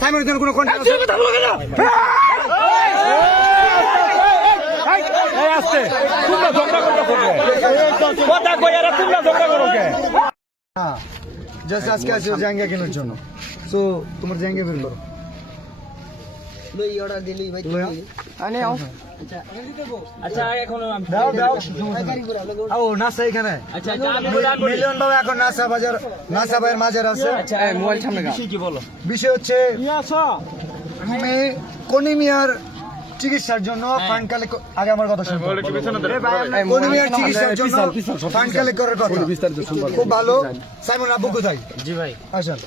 সাইমনের কোনো কন্ট্যাক্ট আছে? আসতে তোমরা ঝগড়া করতে কথা কই আর তোমরা ঝগড়া করো কে? জাস্ট আজকে আছে জায়গা কেনার জন্য, সো তোমার জায়গা বের করো। লই অর্ডার দিলি ভাই আনে আও। আচ্ছা এখন দাও দাও। গাড়ি ঘোড়া লাগো। ও নাসা এখানে। আচ্ছা আমি বড় করি। মিলিয়ন বাবা এখন নাসা বাজার, নাসা ভাইয়ের মাজার আছে। আচ্ছা মোবাইল সামনে গা কি বলো? বিষয় হচ্ছে তুমি কোনিমিয়ার চিকিৎসার জন্য ফান্ড কালেক্ট, আগে আমার কথা শুনুন। কোনিমিয়ার চিকিৎসার জন্য ফান্ড কালেক্ট করার কথা খুব ভালো। সাইমন আব্বু কোথায়? জি ভাই আসেন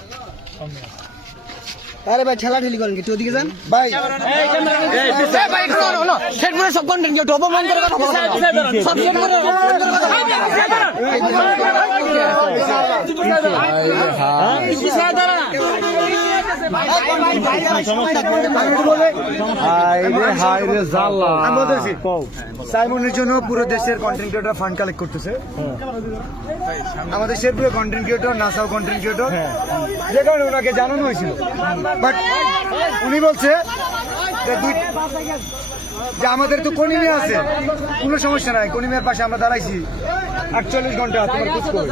আরে ভাই ঠেলা ঠেলি করেন কি তুই ওদিকে যান ভাই। এই ক্যামেরা এই ভাই হলো সেট করে সব কন্টেন্ট কেউ ডবল মন করে কথা বলো সব সেট করে সাইমনের জন্য পুরো দেশের কন্টেন্ট ক্রিয়েটর ফান্ড কালেক্ট করতেছে। আমাদের শেরপুরে কন্টেন্ট ক্রিয়েটর, নাসাও কন্টেন্ট ক্রিয়েটর, যে কারণে ওনাকে জানানো হয়েছিল, বাট উনি বলছে যে আমাদের তো কোনিমিয়া আছে, কোনো সমস্যা নাই, কোনিমিয়ার পাশে আমরা দাঁড়াইছি 48 ঘন্টা তোমার খোঁজ করবে।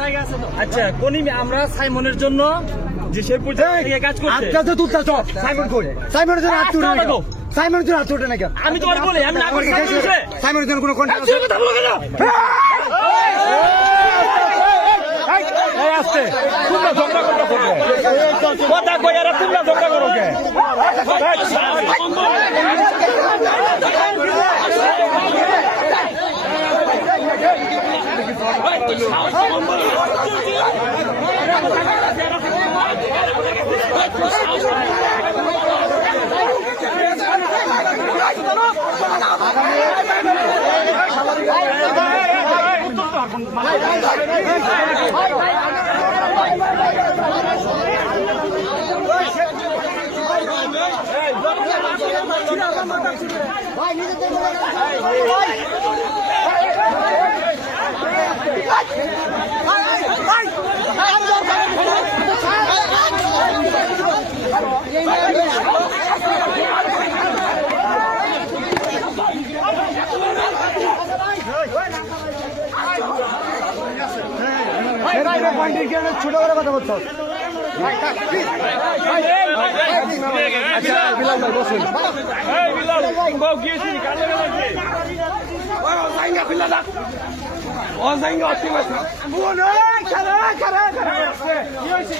আচ্ছা কোনি আমরা সাইমনের জন্য যে শেরপুর থেকে কাজ করতে আটটা তো তুলতা তো সাইমন কই? সাইমনের জন্য আট তুলে নাকি? সাইমনের জন্য আট তুলে নাকি? আমি তোমার বলি আমি না করি সাইমনের জন্য কোনো কন্ট্যাক্ট আছে? কথা বলো কেন? এই আসতে তোমরা ঝগড়া করতে কথা কই আর তোমরা ঝগড়া করো কে? ভাই নিজেদের ছোট করে কথা বলতো। আচ্ছা বিলাল ভাই বসুন। এই বিলাল বাও গিয়েছি কালে গেছে ও জায়গা ফিলা দা ও জায়গা অতি মাছ ও না খারা কি হইছে